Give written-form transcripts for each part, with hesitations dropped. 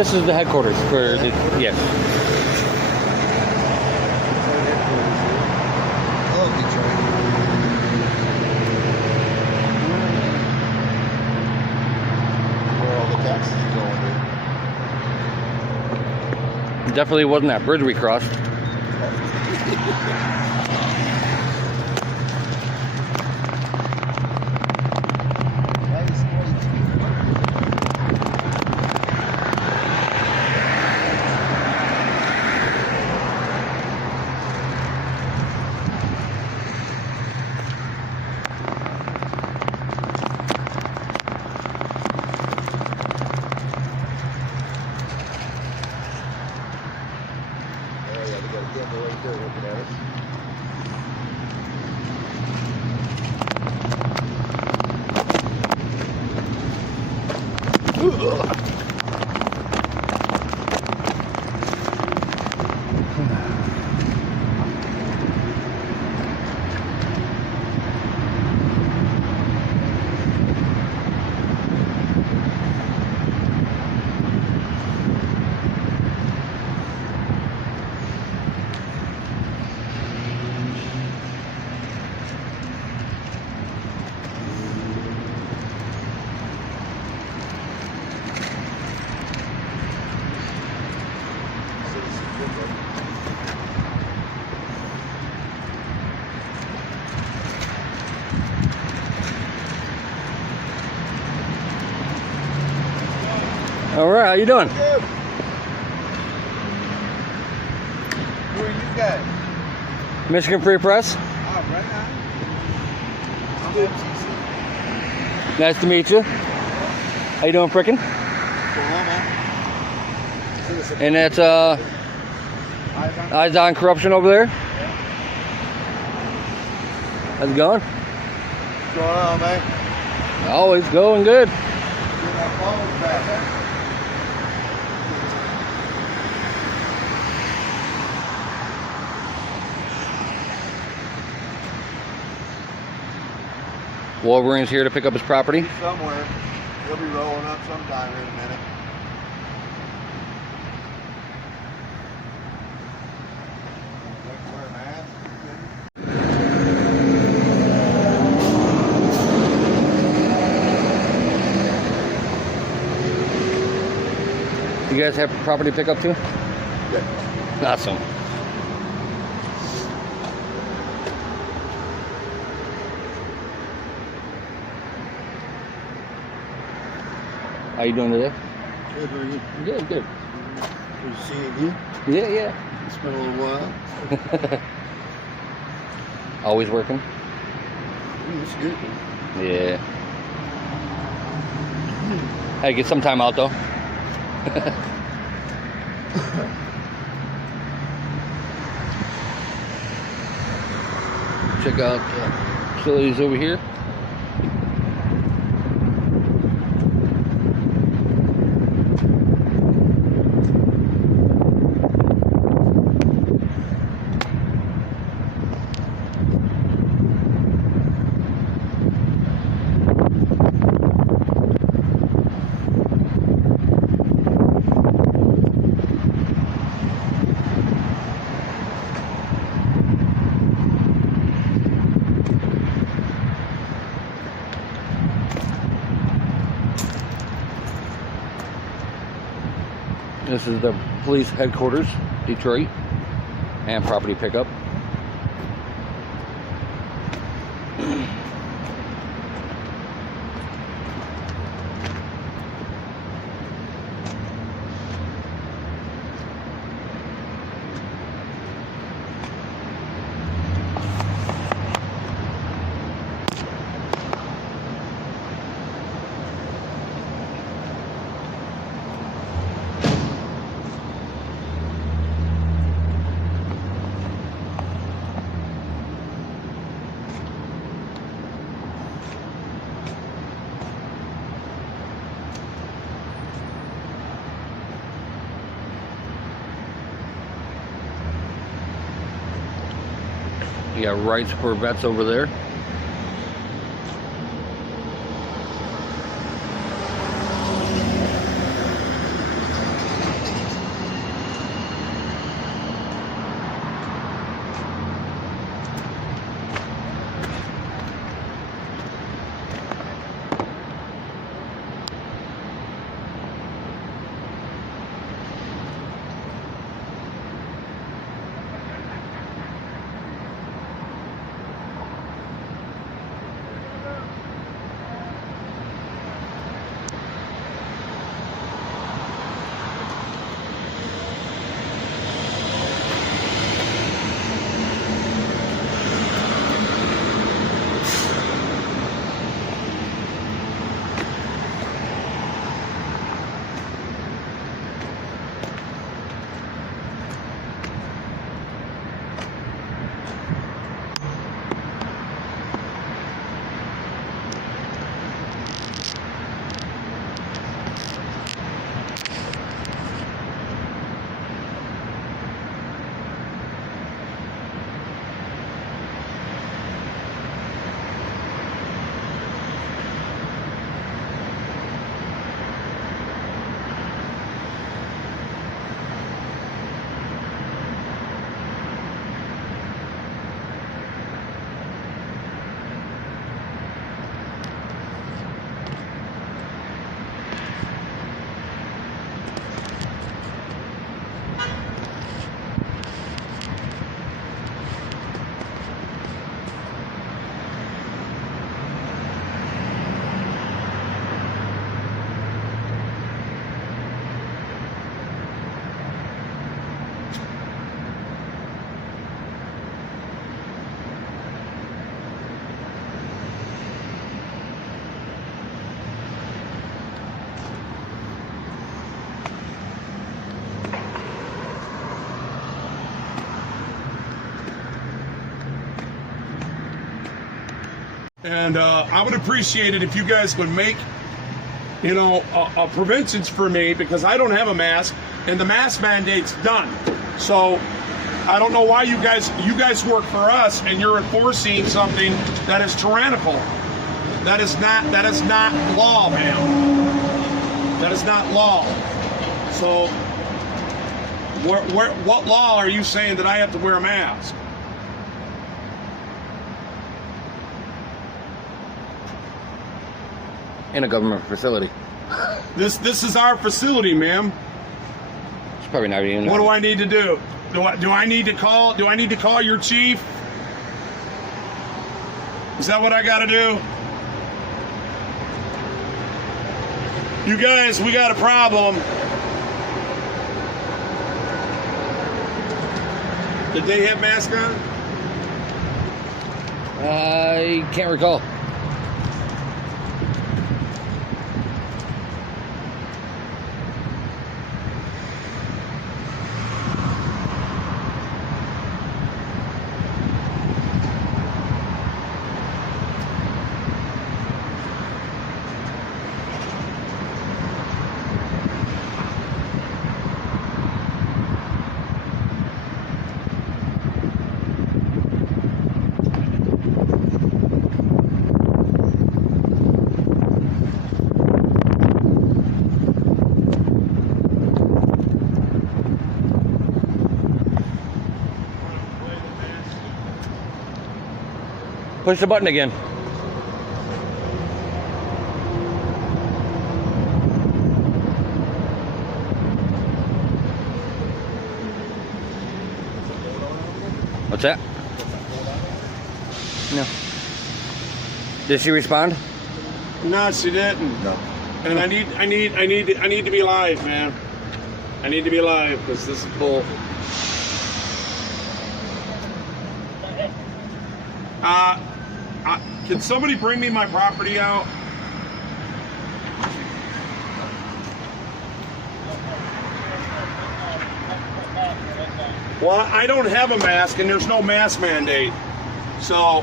This is the headquarters for the, yes. Oh, Detroit. Where all the taxis are going Definitely wasn't that bridge we crossed. right there looking at us. All right, how you doing? Good. Who are you guys? Michigan Free Press. Oh, right now. I'm MCC. Nice to meet you. How you doing, frickin'? And that's Eyes on Corruption over there. How's it going? What's going on, man? Always going good. Get our phones back, huh? Wolverine's here to pick up his property. Somewhere. He'll be rolling up sometime in a minute. Wear a mask. You guys have property pickup too? Yeah. Awesome. How you doing today? Good, how are you? Good, good. Good to see you again. Yeah, It's been a little while. yeah. Always working? It's good. Yeah. Hey, get some time out though. Check out facilities over here. This is the police headquarters, Detroit, and property pickup. You got Wright's Corvettes over there. And I would appreciate it if you guys would make, preventions for me, because I don't have a mask and the mask mandate's done. So I don't know why you guys work for us and you're enforcing something that is tyrannical. That is not law, man. That is not law. So what law are you saying that I have to wear a mask? In a government facility. This is our facility, ma'am. It's probably not even. What do I need to do? Do I need to call your chief? Is that what I got to do? You guys, we got a problem. Did they have masks on? I can't recall. Push the button again. What's that? No. Did she respond? No, she didn't. No. And I need to be live, man. I need to be live because this is bull. Can somebody bring me my property out? Well, I don't have a mask, and there's no mask mandate. So, all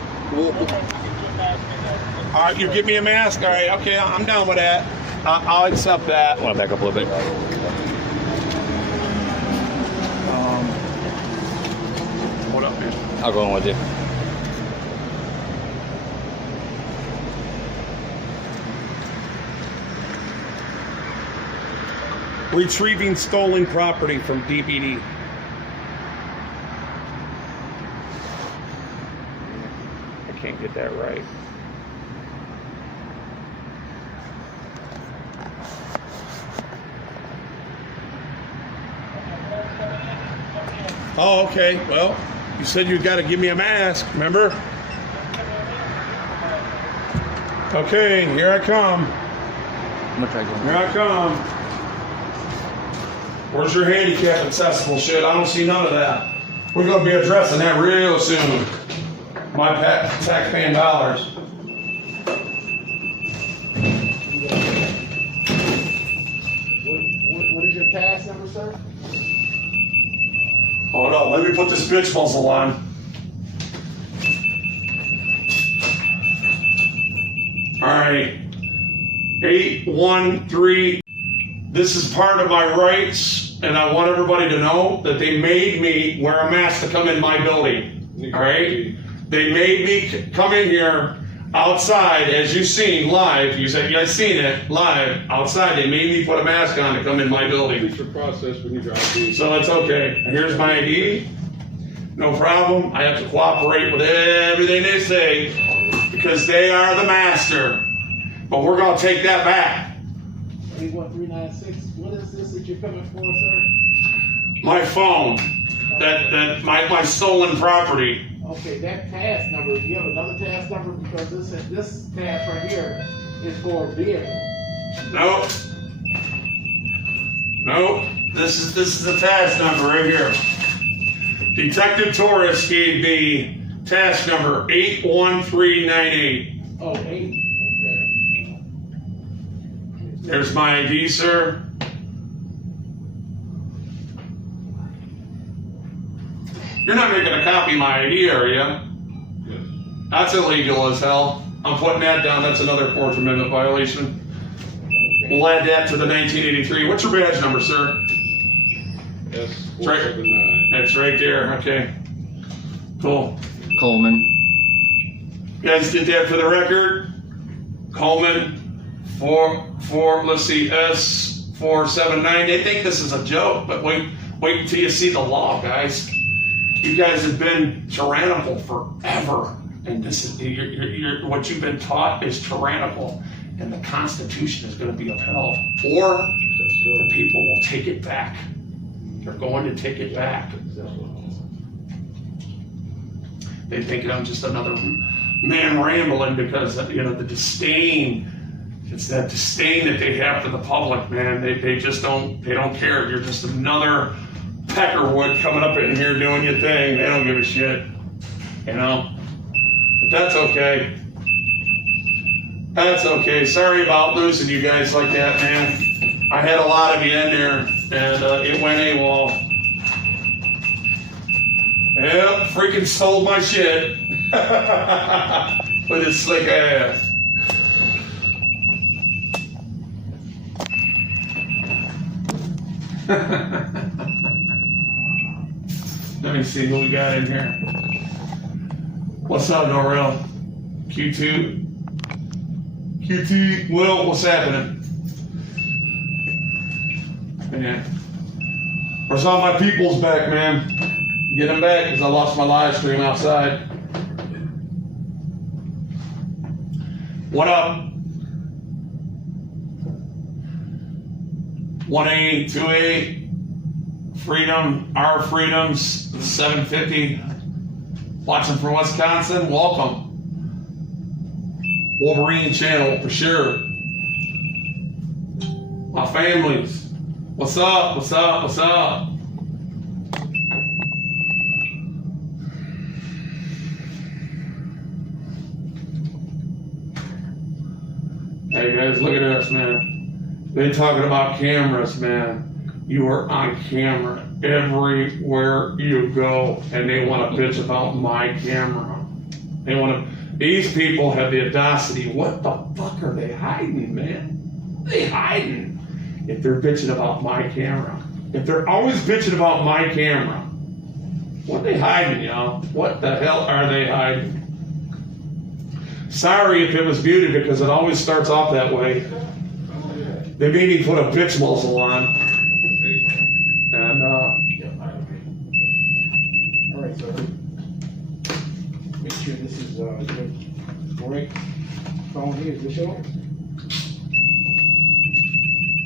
right, you give me a mask? All right, okay, I'm down with that. I'll accept that. I want to back up a little bit. What up, man? I'll go in with you. Retrieving stolen property from DPD. I can't get that right. Oh, okay. Well, you said you got to give me a mask, remember? Okay, here I come. I'm gonna try going. Here I come. Where's your handicap accessible shit? I don't see none of that. We're going to be addressing that real soon. My taxpaying dollars. What is your tax number, sir? Hold on, let me put this bitch muzzle on. All right. 813. This is part of my rights, and I want everybody to know that they made me wear a mask to come in my building. All right? They made me come in here outside, as you've seen live. You said you guys seen it live outside. They made me put a mask on to come in my building. It's your process when you drive ID. So it's okay. Here's my ID. No problem. I have to cooperate with everything they say because they are the master. But we're going to take that back. 81396. What is this that you're coming for, sir? My phone. My stolen property. Okay, that task number. Do you have another task number? Because this task right here is for a vehicle. Nope. Nope. This is the task number right here. Detective Torres gave me task number 81398. Oh, 8. Okay. There's my ID, sir. You're not making a copy of my ID, are you? Yes. That's illegal as hell. I'm putting that down. That's another Fourth Amendment violation. We'll add that to the 1983. What's your badge number, sir? S479. That's right there. Okay. Cool. Coleman. You guys get that for the record? Coleman, let's see, S479. They think this is a joke, but wait until you see the law, guys. You guys have been tyrannical forever, and this is what you've been taught is tyrannical, and the Constitution is going to be upheld, or the people will take it back. They're going to take it back. They think I'm just another man rambling because the disdain. It's that disdain that they have for the public, man. They just don't care. You're just another peckerwood coming up in here doing your thing. They don't give a shit, But that's okay. That's okay. Sorry about losing you guys like that, man. I had a lot of you in there, and it went AWOL. Yep, freaking stole my shit with his slick ass. Let me see who we got in here. What's up, Norrell? Q2? Will, what's happening? Man. Where's all my peoples back, man? Get them back, because I lost my live stream outside. What up? 1A, 2A, Freedom, our Freedoms, 750. Watching from Wisconsin, welcome. Wolverine channel, for sure. My families, what's up, what's up, what's up? Hey guys, look at us, man. They talking about cameras, man. You are on camera everywhere you go, and they want to bitch about my camera. These people have the audacity. What the fuck are they hiding, man? They hiding if they're bitching about my camera. If they're always bitching about my camera, what are they hiding, y'all? What the hell are they hiding? Sorry if it was muted because it always starts off that way. They made me put a bitch muzzle on. And, All right, so make sure this is your correct phone here. Is this yours?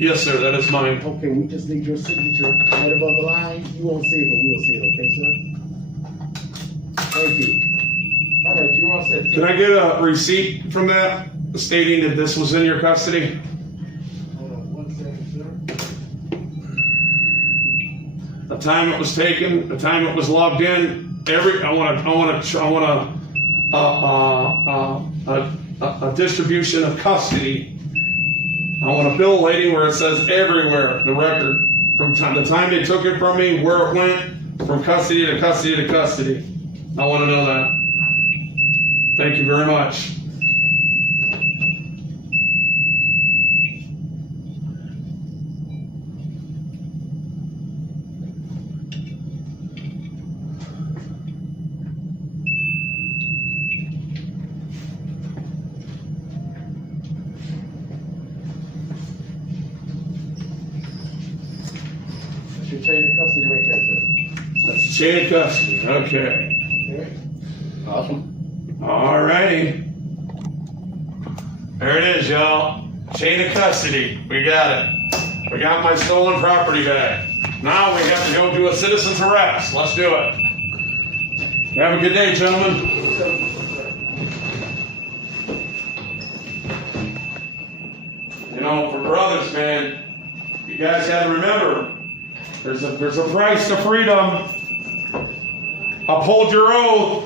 yes, sir, that is mine. Okay, we just need your signature right above the line. You won't see it, but we'll see it, okay, sir? Thank you. All right, you're all set, sir. Can I get a receipt from that stating that this was in your custody? Hold on 1 second, sir. The time it was taken, the time it was logged in. I want a distribution of custody. I want a bill waiting where it says everywhere the record from the time they took it from me, where it went, from custody to custody to custody. I want to know that. Thank you very much. That's your chain of custody right there, sir. That's the chain of custody. Okay. Okay. Awesome. All righty. There it is, y'all. Chain of custody. We got it. We got my stolen property back. Now we have to go do a citizen's arrest. Let's do it. Have a good day, gentlemen. For brothers, man, you guys got to remember, there's a price to freedom. Uphold your oath.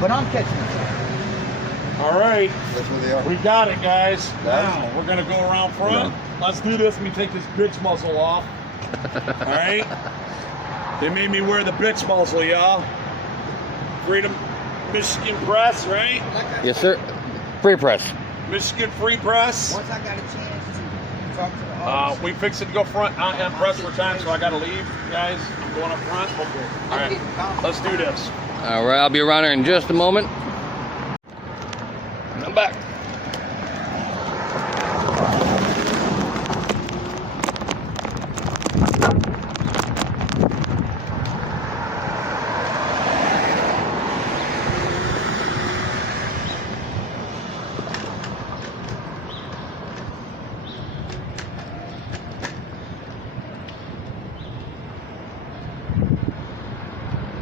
But I'm catching it. All right, That's where they are. we got it, guys. Guys? Now, we're going to go around front. Let's do this. Let me take this bitch muzzle off. All right? They made me wear the bitch muzzle, y'all. Freedom Michigan Press, right? Yes, sir. Free press. Michigan Free Press. Once I got a chance to talk to the office. We fixed it to go front on press for time, so I got to leave, guys. I'm going up front. All right, let's do this. All right, I'll be around here in just a moment. I'm back.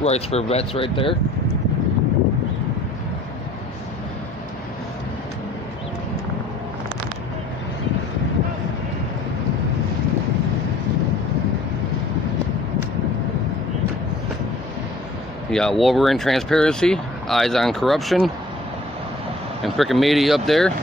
Rights for vets right there. You got Wolverine Transparency, Eyes on Corruption, and Frickin' Meaty up there.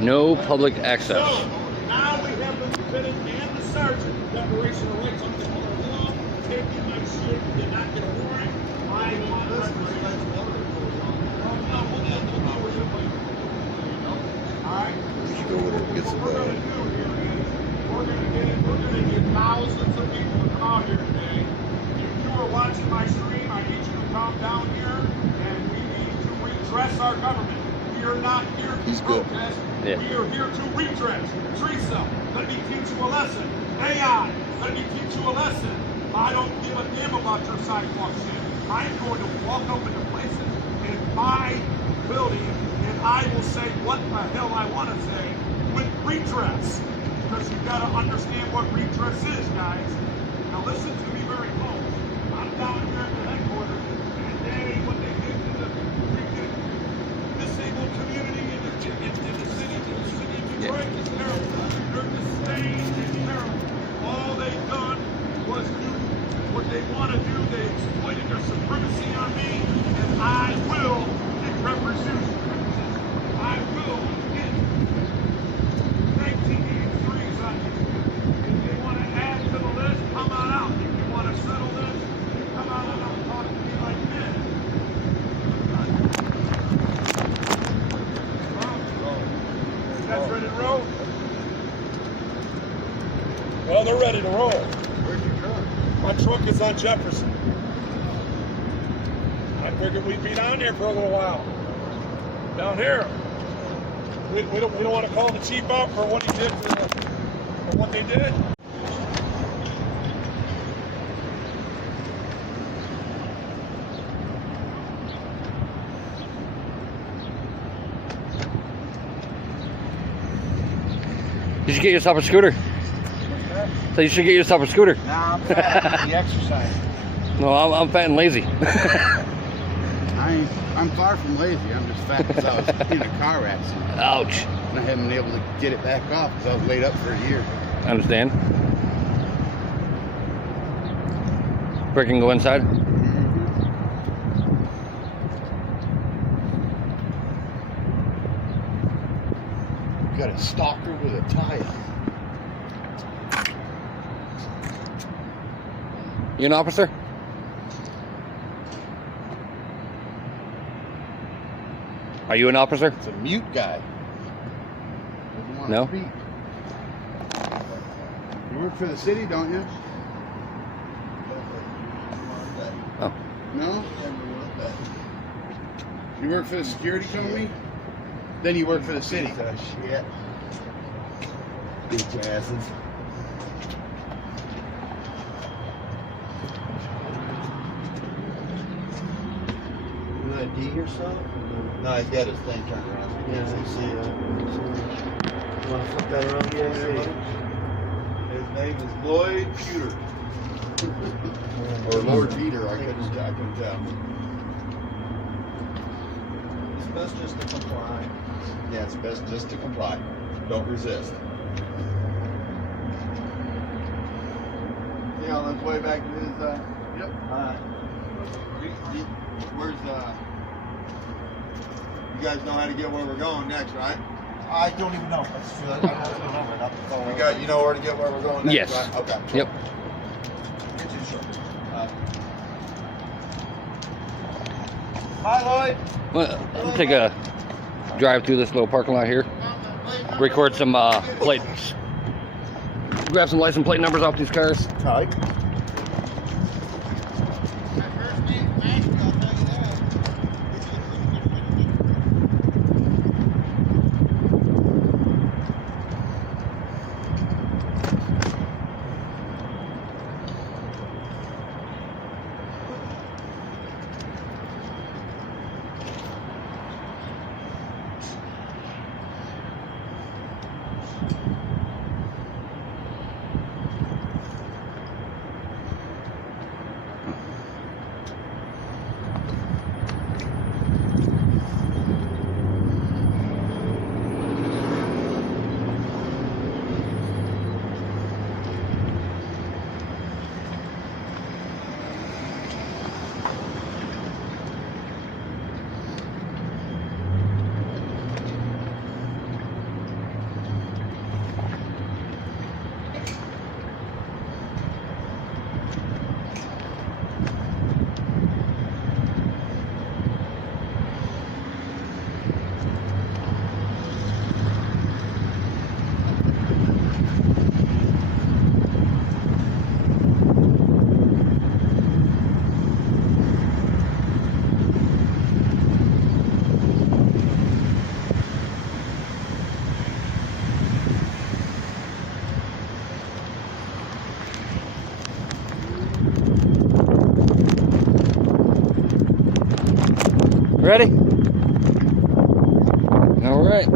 No public access. So, now we have the lieutenant and the sergeant, declaration of rights under the color of law, taking my shit, did not get a warrant. I want this. Alright? We're gonna get thousands of people to come out here today. If you are watching my stream, I need you to come down here and we need to redress our government. We are not here to protest. Yeah. We are here to redress. Teresa, let me teach you a lesson. AI, let me teach you a lesson. I don't give a damn about your sidewalk shit. I'm going to walk up into places in my building and I will say what the hell I want to say with redress. Because you've got to understand what redress is, guys. Now listen to me very close. I'm down here at the headquarters and they, what they did to the freaking disabled community in the city of Detroit is terrible. They're disdained and terrible. All they've done was do what they want to do. They exploited their supremacy on me, and I will get representation. I will get 1983s on you. If they want to add to the list, come on out. If you want to settle this, come on out and talk to me like this. You guys ready to roll? Well, they're ready to roll. Where's your truck? My truck is on Jefferson. I figured we'd be down here for a little while. Down here. We don't want to call the chief out for what he did for what they did. You should get yourself a scooter. So you should get yourself a scooter. Nah, I'm fat. The exercise. No, I'm fat and lazy. I'm far from lazy. I'm just fat because I was in a car accident. Ouch. And I haven't been able to get it back off because I was laid up for a year. I understand. Brick can go inside. Got a stalker with a tie. You an officer? Are you an officer? It's a mute guy. Doesn't want No? to speak. You work for the city, don't you? Oh. No? You work for the security company? Then you work for the city. Shit. Bitch asses. You want to D yourself? No, he's got his thing turned around. So he can't see it. You want to flip that around? His name is Lloyd Peter. Or Lord Peter, I couldn't tell. It's best just to comply. Yeah, it's best just to comply. Don't resist. Yeah, on his way back to his, Yep. where's, you guys know how to get where we're going next, right? I don't even know. I just feel like I don't remember it off the phone. You know where to get where we're going next, Yes. right? Okay. Yep. Get you short. Hi, Lloyd. Well, I'll take a drive through this little parking lot here. Record some plates. Grab some license plate numbers off these cars. Tight. Ready? All right.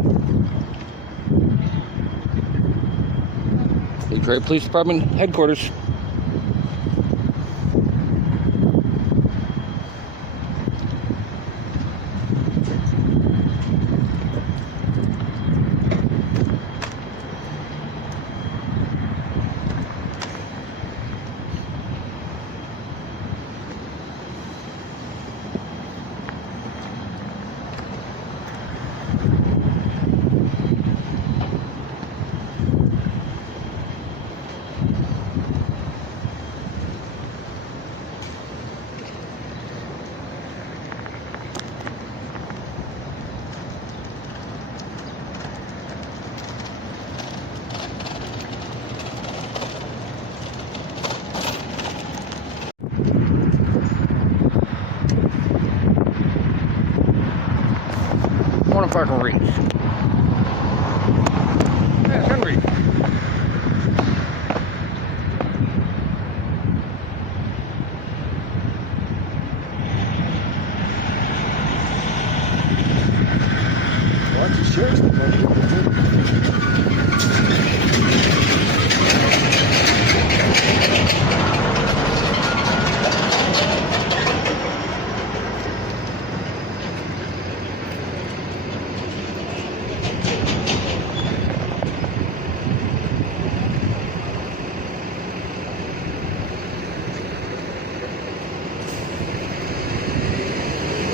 Detroit Police Department headquarters. What if I can reach? Yeah, I can reach. Watch the sheriff's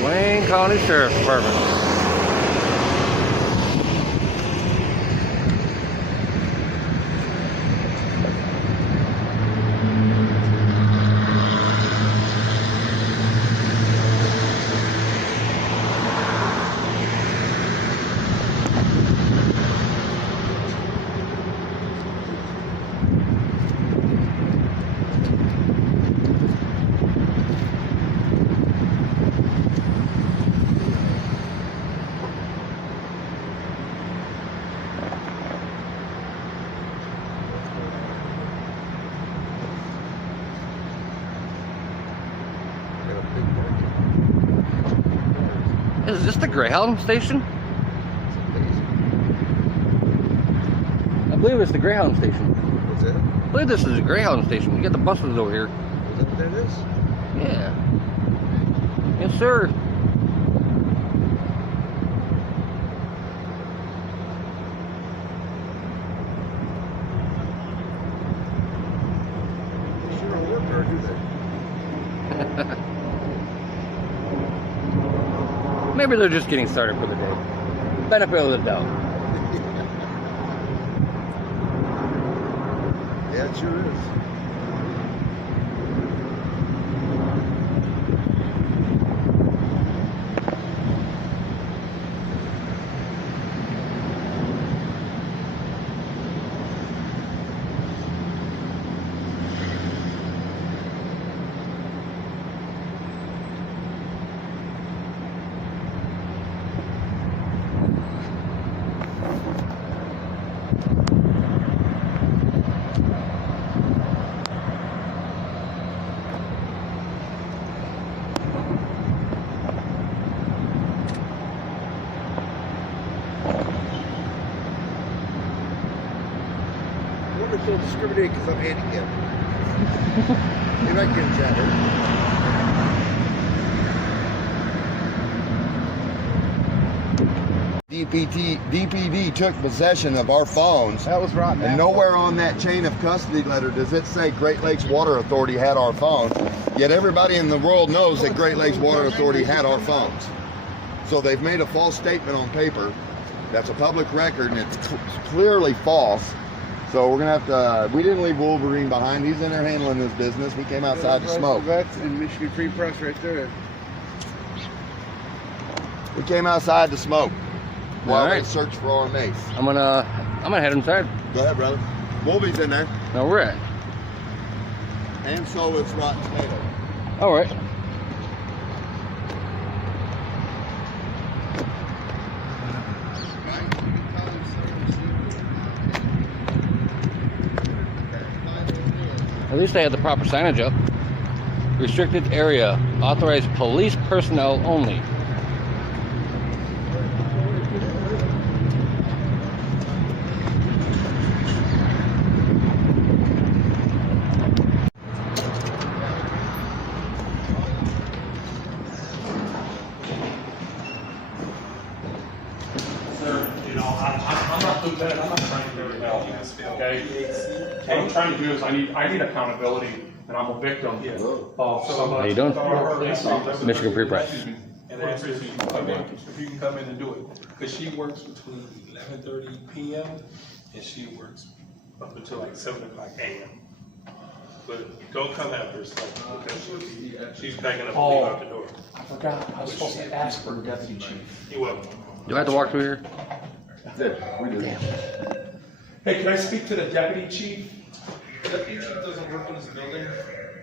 Wayne County Sheriff's Department. Is this the Greyhound station? I believe it's the Greyhound station. What's that? I believe this is a Greyhound station. You got the buses over here. Is that what that is? Yeah. Yes, sir. They sure don't work hard, do they? Maybe they're just getting started for the day. Benefit of the doubt. Yeah, it sure is. I wonder if they'll discriminate because I'm handicapped. Maybe I can get a chat. DPD took possession of our phones. That was rotten. And nowhere on that chain of custody letter does it say Great Lakes Water Authority had our phones. Yet everybody in the world knows that Great Lakes Water Authority had our phones. So they've made a false statement on paper. That's a public record and it's clearly false. So we're gonna have to, we didn't leave Wolverine behind. He's in there handling his business. We came outside to smoke. Vets and Michigan Free Press right there. We came outside to smoke while All right. they search for our mace. I'm gonna head inside. Go ahead, brother. Wolvie's in there. All right. And so is Rotten Tomato. All right. At least they had the proper signage up. Restricted area. Authorized police personnel only. I'm not lieutenant, I'm not trying to do it now, okay? What I'm trying to do is I need accountability, and I'm a victim of somebody. How you doing? Michigan Free Press. And ask her if you can come in, if you can come in and do it. Because she works between 11:30 p.m. and she works up until like 7 o'clock a.m. But don't come after her, so, because she's backing up and leave out the door. I forgot, I was supposed to ask for a deputy chief. You will. Do I have to walk through here? Hey, can I speak to the deputy chief? Deputy chief doesn't work in this building.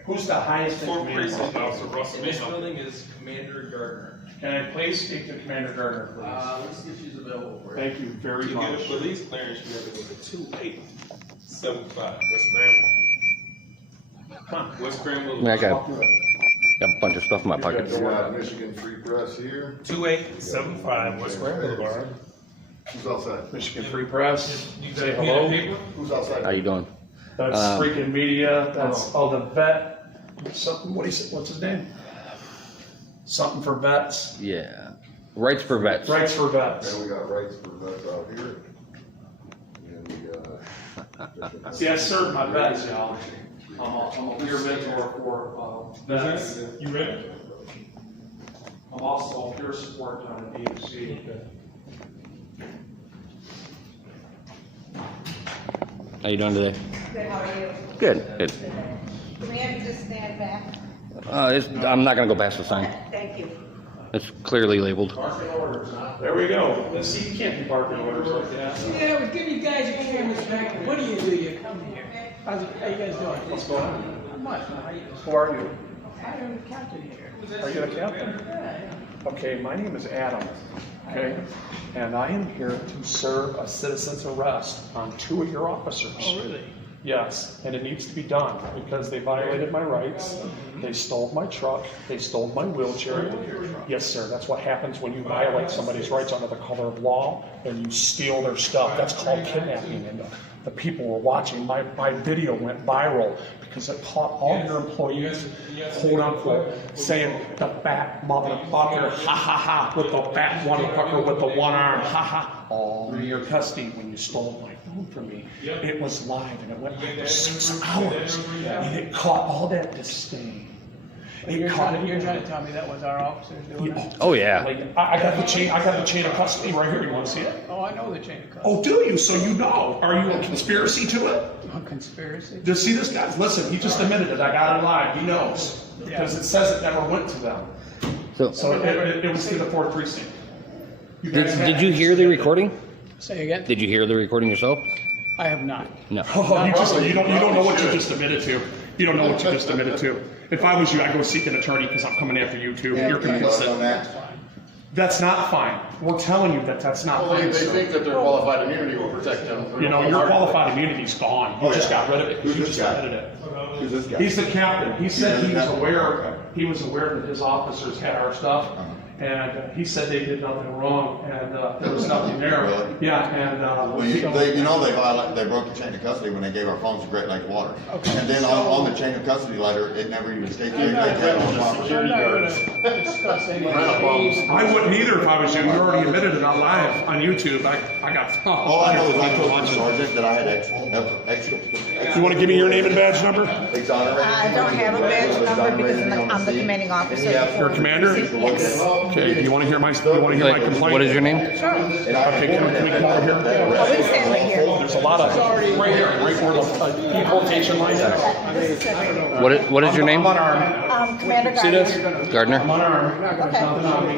Who's the highest in For command? precinct officer Russell. This building is Commander Gardner. Can I please speak to Commander Gardner, please? Let's see if she's available for you. Thank you very To much. get a police clearance, you have to go to 2875 West Granville. West Granville. I got a bunch of stuff in my pockets. Michigan Free Press here. 2875 West Granville Boulevard. Who's outside? Michigan Free Press. You Say got a pen and hello. paper? Who's outside? How you doing? That's freaking media. That's the vet. Something. What's his name? Something for vets. Yeah. Rights for vets. Rights for vets. And we got rights for vets out here. And we got. See, I serve my vets, y'all. I'm a peer mentor for vets. You ready? I'm also a peer support on the DMC. How you doing today? Good, how are you? Good. Good. Can we have you just stand back? I'm not gonna go past the sign. Thank you. It's clearly labeled. There we go. See, you can't be barking orders like that. Yeah, we give you guys your cameras back. What do? You come here. How you guys doing? What's going on? Not much. How you? Who are you? I'm the captain here. Are you the captain? Yeah. Okay, my name is Adam, okay? And I am here to serve a citizen's arrest on 2 of your officers. Oh, really? Yes, and it needs to be done because they violated my rights. They stole my truck. They stole my wheelchair. Yes, sir. That's what happens when you violate somebody's rights under the color of law and you steal their stuff. That's called kidnapping. And the people were watching. My video went viral because it caught all your employees, quote unquote, saying the fat motherfucker, ha ha ha, with the fat motherfucker with the one arm, ha ha. All in your custody when you stole my phone from me. It was live and it went like for 6 hours. And it caught all that disdain. You're trying to tell me that was our officers doing it? Oh yeah. Like, I got the chain of custody right here. You want to see it? Oh, I know the chain of custody. Oh, do you? So you know. Are you a conspiracy to it? A conspiracy? Just see this guy. Listen, he just admitted it. I got it live. He knows. Because it says it never went to them. So it was through the 4th precinct. Did you hear the recording? Say again? Did you hear the recording yourself? I have not. No. Oh, you don't know what you just admitted to. You don't know what you just admitted to. If I was you, I'd go seek an attorney because I'm coming after you too. You're complicit. That's not fine. We're telling you that that's not fine. They think that their qualified immunity will protect them. You know, your qualified immunity's gone. You just got rid of it. Who's You this just guy? admitted it. Who's this guy? He's the captain. He said he was aware that his officers had our stuff. And he said they did nothing wrong, and there was nothing there. Really? Yeah, and Well, they broke the chain of custody when they gave our phones to Great Lakes Water. Okay. And then on the chain of custody letter, it never even stated Great Lakes had our property. I'm not going to discuss any. I wouldn't either if I was you. You already admitted it on live on YouTube. I got. All I know is I told the sergeant that I had extra. You want to give me your name and badge number? Exonerated. I don't have a badge number because I'm the commanding officer. You're a commander? Yes. Okay. Do you want to hear my complaint? What is your name? Sure. Okay. Can we come over here? Oh, we can stand right here. There's a lot of right here, right where the deportation line is. This is it. What is your name? I'm unarmed. Commander See Gardner. this? Gardner. I'm unarmed. There's nothing on me.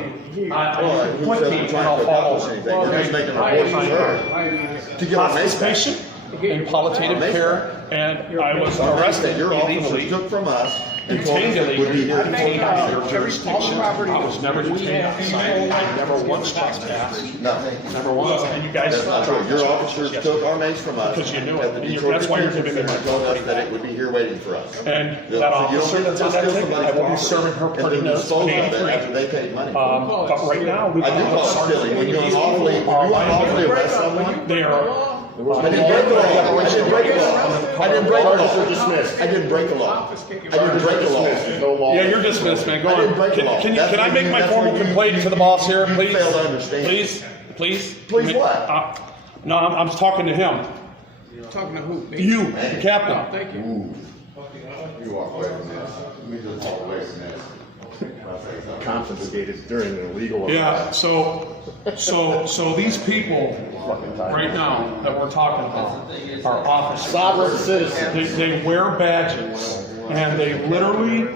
Well, he Point said me we're and trying I'll to follow. accomplish anything. We're just making a report to get our mace back. Participation in palliative care, and I was arrested Your officers illegally. took from us and told Detained us would be illegally, here to detained take out of us. their jurisdiction. I was never detained outside. I never once trespassed. No, Never once. And you guys. that's not true. Your officers took our mace from us. Because you knew at it. the And Detroit that's why you're Detention giving me my Center, told us property that back. it would be here waiting for us. And So that you don't officer get to that's on just that steal ticket, somebody's I will be property serving her and then pretty notice, dispose of paying it free. after they paid money. But right now, we I do call it stealing. When you unlawfully arrest someone, They are. I didn't break the law. I didn't break the law. I didn't break the law. Dismissed. I didn't break the law. I didn't break the law. No law. Yeah, you're dismissed, man. Go I didn't on. break the law. Can I make my formal complaint to the boss here, please? fail to understand. Please. Please what? No, I'm talking to him. Talking to who? Me? You, the captain. Thank you. Ooh. You walk away from this. We just walk away from this. Confiscated during an illegal. Yeah, so these people right now that we're talking about are officers. Sovereign citizens. They wear badges and they literally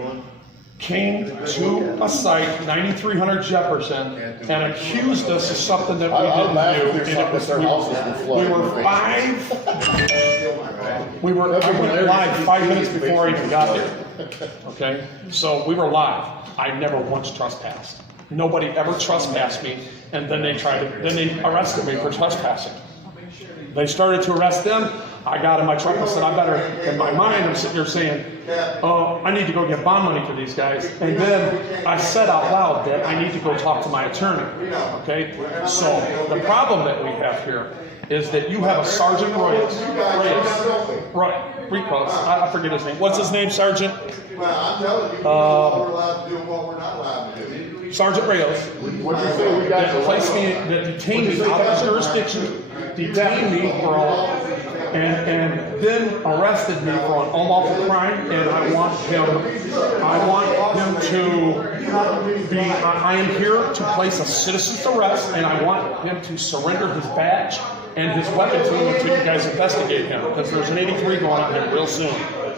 came to a site, 9300 Jefferson, and accused us of something that we didn't do. And we were I went live 5 minutes before I even got there. Okay, so we were live. I never once trespassed. Nobody ever trespassed me, and then they arrested me for trespassing. They started to arrest them. I got in my truck. I said, I better, in my mind, I'm sitting here saying, oh, I need to go get bond money for these guys. And then I said out loud that I need to go talk to my attorney. Okay? So the problem that we have here is that you have a Sergeant Reyes, I forget his name. What's his name, Sergeant? Well, I'm telling you, what we're allowed to do and what we're not allowed to do. Sergeant Reyes. What you say we got That placed me, that detained me out of his jurisdiction, detained me for and then arrested me for an unlawful crime, and I want him to be, I am here to place a citizen's arrest, and I want him to surrender his badge and his weapon to him until you guys investigate him, because there's an 83 going on here real soon.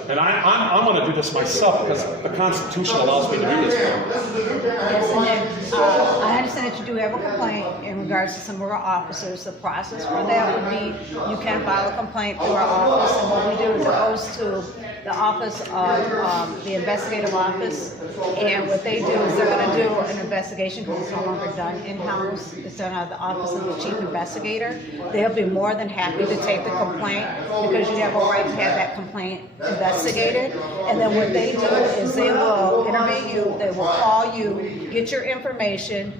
And I'm going to do this myself because the Constitution allows me to do this. Yes, and then, I understand that you do have a complaint in regards to some of our officers. The process for that would be, you can file a complaint through our office, and what we do is it goes to the office of, the investigative office. And what they do is they're gonna do an investigation, because it's no longer done in-house. It's done out of the office of the chief investigator. They'll be more than happy to take the complaint, because you have a right to have that complaint investigated. And then what they do is they will interview you, they will call you, get your information,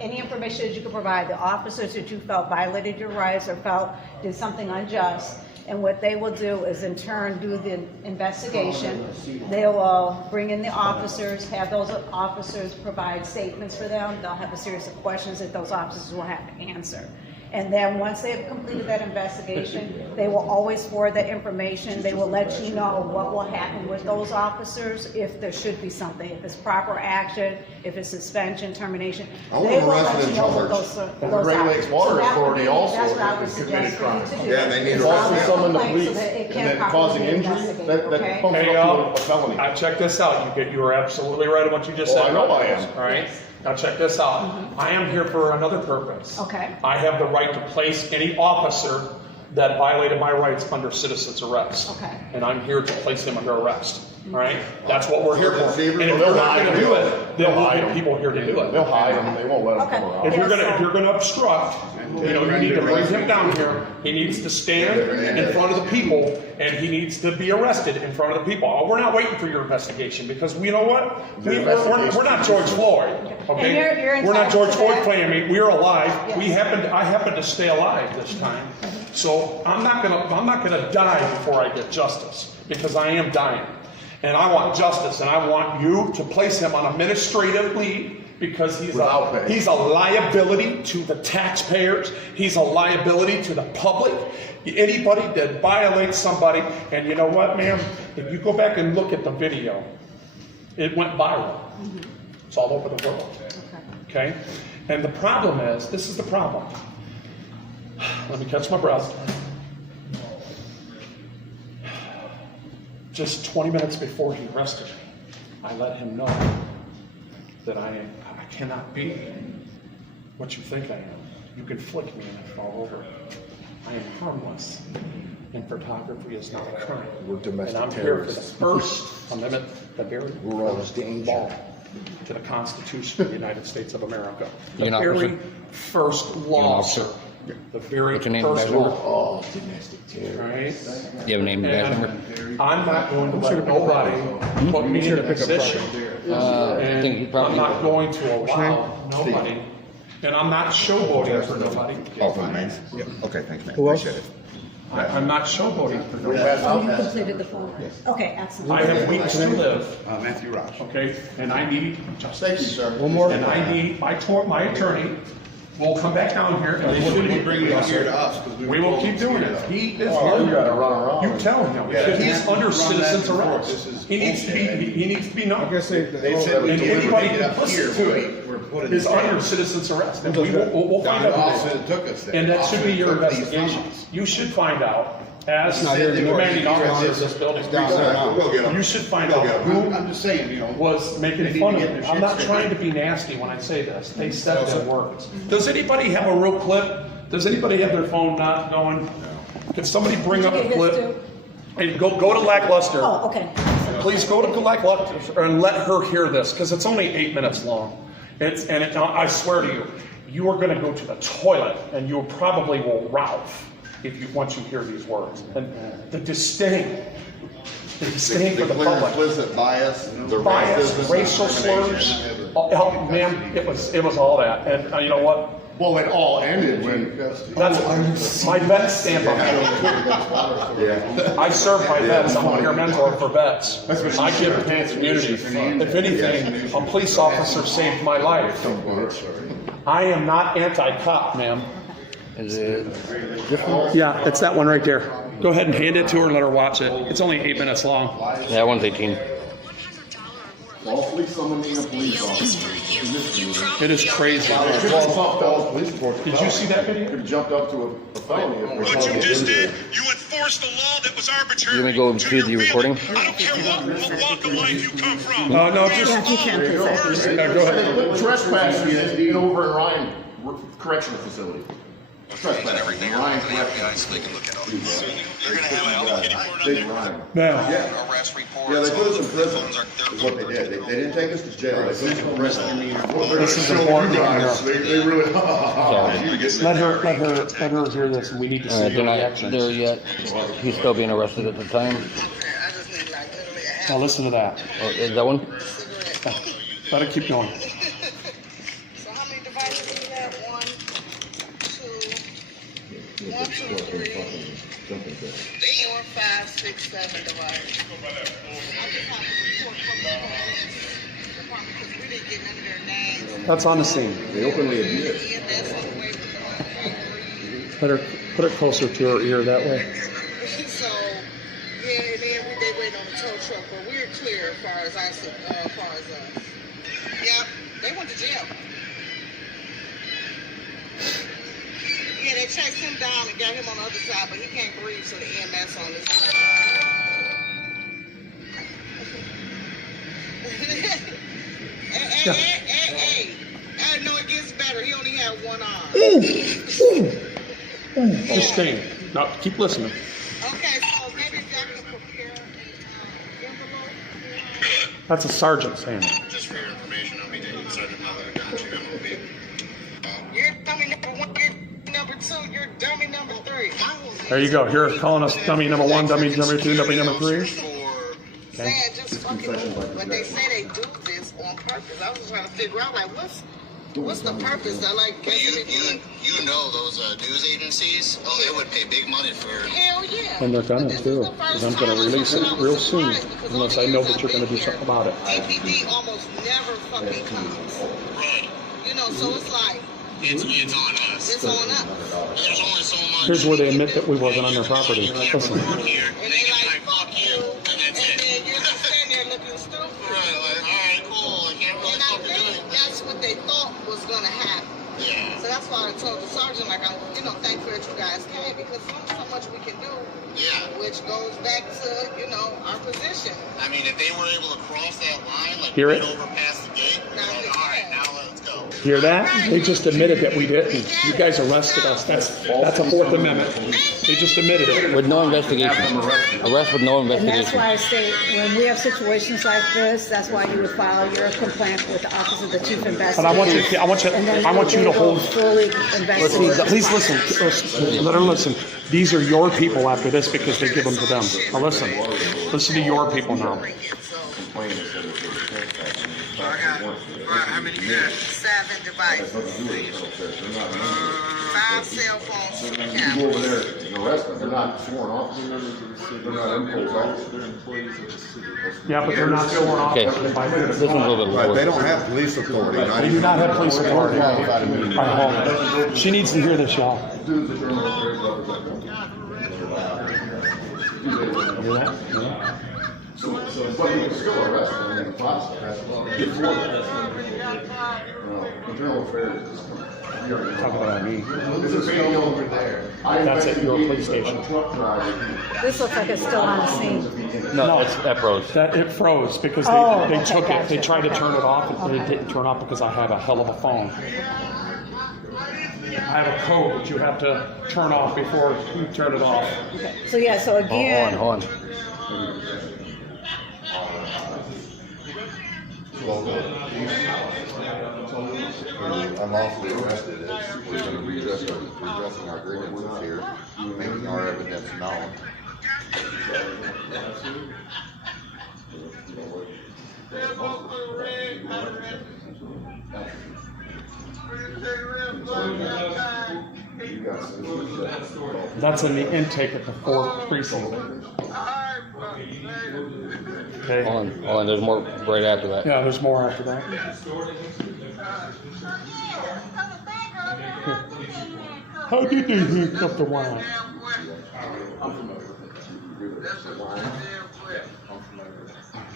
any information that you can provide, the officers that you felt violated your rights or felt did something unjust. And what they will do is in turn do the investigation. They will bring in the officers, have those officers provide statements for them. They'll have a series of questions that those officers will have to answer. And then once they have completed that investigation, they will always forward that information. They will let you know what will happen with those officers, if there should be something, if it's proper action, if it's suspension, termination. I want They them will arrested let and you know what charged. those And the Great Lakes Water So that would Authority be- also That's what I would has committed suggest for you crimes. to do. Yeah, they need Is to file arrest their Summon the complaint police so that it and can then properly causing be injury, investigated, that okay? comes Hey, up to a felony. I check this out. You are absolutely right in what you just Oh, said. I know Roger. I am. All right. Now check this out. I am here for another purpose. Okay. I have the right to place any officer that violated my rights under citizen's arrest. Okay. And I'm here to place him under arrest. All right. That's what we're here for. Deceiver, And if they'll you're not hide going to him. do it, They'll then we'll hide get him. people here to do it. They'll hide him, they won't let him Okay. come around. If you're Yes, gonna obstruct, you know, you need to bring him down here. He needs to stand in front of the people, and he needs to be arrested in front of the people. Oh, we're not waiting for your investigation, because you know what? We're not George Floyd, And okay? you're We're not George entitled to Floyd that. claiming we're alive. Yes. I happen to stay alive this time. So I'm not gonna die before I get justice, because I am dying. And I want justice, and I want you to place him on administrative leave, because Without pay. he's a liability to the taxpayers. He's a liability to the public. Anybody that violates somebody, and you know what, ma'am? If you go back and look at the video, it went viral. It's all over the world. Okay? And the problem is, this is the problem. Let me catch my breath. Just 20 minutes before he arrested me, I let him know that I cannot be what you think I am. You can flick me and I fall over. I am harmless, and photography is not a crime. We're domestic And I'm terrorists. here for the First Amendment, the very first law to the Constitution of the United States of America. The You're an very officer? first You're an law, officer? sir. The very What's your name, first badge law. number? Oh, domestic terrorist. Right? Do you have a name and badge number? And I'm not going to let nobody put me in a position, I think you and probably. I'm not going to allow nobody, and I'm not showboating for nobody. Oh, for the man? Yeah. Okay, thanks, man. Appreciate it. I'm not showboating for nobody. Oh, you completed the form? Okay, excellent. I have weeks to live, Matthew Raj. okay, and I need justice. Thank you, sir. One more. And I need, my attorney will come back down here, and They shouldn't be bringing it here to us, because we will keep doing it. He is, Oh, you gotta run around. you tell him, because he's under citizen's arrest. He needs to be known. They said And we anybody delivered it who up here, listens to it is under citizen's arrest, and we'll find The out. officer that took us there. And that should be your Officer took these investigation. from us. You should find out, as not the here anymore. commanding It's officer of this- this building, it's down there now. We'll get him. you should find We'll out get him. who I'm just saying, you know. was making they need fun to of get me. their I'm shit not straight. trying to be nasty when I say this. They said their words. Does anybody have a real clip? Does anybody have their phone not going? Can somebody bring up a Did you get his clip? Hey, go to Lackluster. Oh, okay. Please go to Lackluster and let her hear this, because it's only 8 minutes long. I swear to you, you are going to go to the toilet, and you probably will Ralph once you hear these words. And the disdain for the public. Implicit bias, the Bias, racism, racial slurs, discrimination. ma'am, it was all that. And you know what? Well, it all ended when. That's my vet stamp on it. Yeah. I serve my vets. I'm a peer mentor for vets. I give to the community. If anything, a police officer saved my life. I am not anti-cop, ma'am. Is it? Yeah, it's that one right there. Go ahead and hand it to her and let her watch it. It's only 8 minutes long. Yeah, that one's 18. Falsely summoning a police officer. It is crazy. Well, it's not false police report. Did you see that video? Could have jumped up to a felony. What you just did, you enforced a law that was arbitrary. You want me to go through the your recording? feelings. I don't care what walk of life you come from. No, Yeah, just if you can, please. go ahead. Trespassing is over in Ryan Correctional Facility. Trust me, everything Ryan's over to the left. FBI so they can look at all this. They're gonna have Big Ryan. Yeah. arrest reports. Yeah, they put us in The prison, phones are is what they did. They didn't take us to jail, they put us in prison. This is important to hear. They really, Let her hear this, and we need to see They're your not reaction. there yet. He's still being arrested at the time. Now listen to that. Oh, is that one? Let it keep going. So how many devices do you have? 1, 2, 4, 5, 6, 7 devices. I just have to report from the department because we didn't get none of their names. That's on the scene. They openly admit. EMS on the way with the Let her put it closer to her ear that way. So, yeah, and then they waited on the tow truck, but we're clear as far as us. Yeah, they went to jail. Yeah, they chased him down and got him on the other side, but he can't breathe, so the EMS on this side. Hey, no, it gets better. He only had one arm. Just stay. Now, keep listening. Okay, so maybe if y'all can prepare an envelope. That's a sergeant saying it. Just for your information, I'll be taking Sergeant Miller down to MOB. You're dummy number 1, you're number 2, you're dummy number 3. There you go. You're calling us dummy number 1, dummy number 2, dummy number 3. Saying just fucking, but they say they do this on purpose. I was trying to figure out, like, what's the purpose? I like You know those news agencies? Oh, they would pay big money for. Hell yeah. And they're gonna too. Because I'm gonna release it real soon. Unless I know that you're gonna do something about it. DPD almost never fucking comes. Right. You know, so it's like, It's on us. it's on us. There's only so much. Here's where they admit that we wasn't on their property. Listen. Here, And they like, fuck you. And then you're just standing there looking stupid. Right, like, alright, cool. I can't really And I fucking do think it. that's what they thought was gonna happen. Yeah. So that's why I told the sergeant, like, I'm, thankful that you guys came because there's only so much we can do. Yeah. Which goes back to, our position. I mean, if they were able to cross that line, like, Hear right it? over past the gate, then alright, now let's go. Hear that? They just admitted that we didn't. You guys arrested us. That's a Fourth Amendment. They just admitted it. With no investigation. Arrest with no And that's investigation. why I say, when we have situations like this, that's why you would file your complaint with the Office of the Chief Investigator. But I want you to hold. Fully investigate. Please listen. Let her listen. These are your people after this because they give them to them. Now listen. Listen to your people now. How many you got? 7 devices. 5 cell phones, 2 You go cameras. over there and arrest them, they're not sworn officers, they're not impulse officers. Yeah, but they're not sworn off. Okay. This one's a little bit Right, lower. they don't have police authority. They do not have police authority. All right, hold on. She needs to hear this, y'all. So, but you can still arrest them in the process. Before that. Internal affairs is Talk about me. There's a video over there. That's at your police station. This looks like it's still on the scene. No, that froze. It froze because they Okay, took it. gotcha. They tried to turn it off and it didn't turn off because I have a hell of a phone. I have a code that you have to turn off before you turn it off. So yeah, so again, Hold on. Unlawfully arrested is we're going to redressing our grievances here, making our evidence known. That's in the intake at the 4th precinct. Okay. Hold on. There's more right after that. Yeah, there's more after that. How did they handcuff the wine?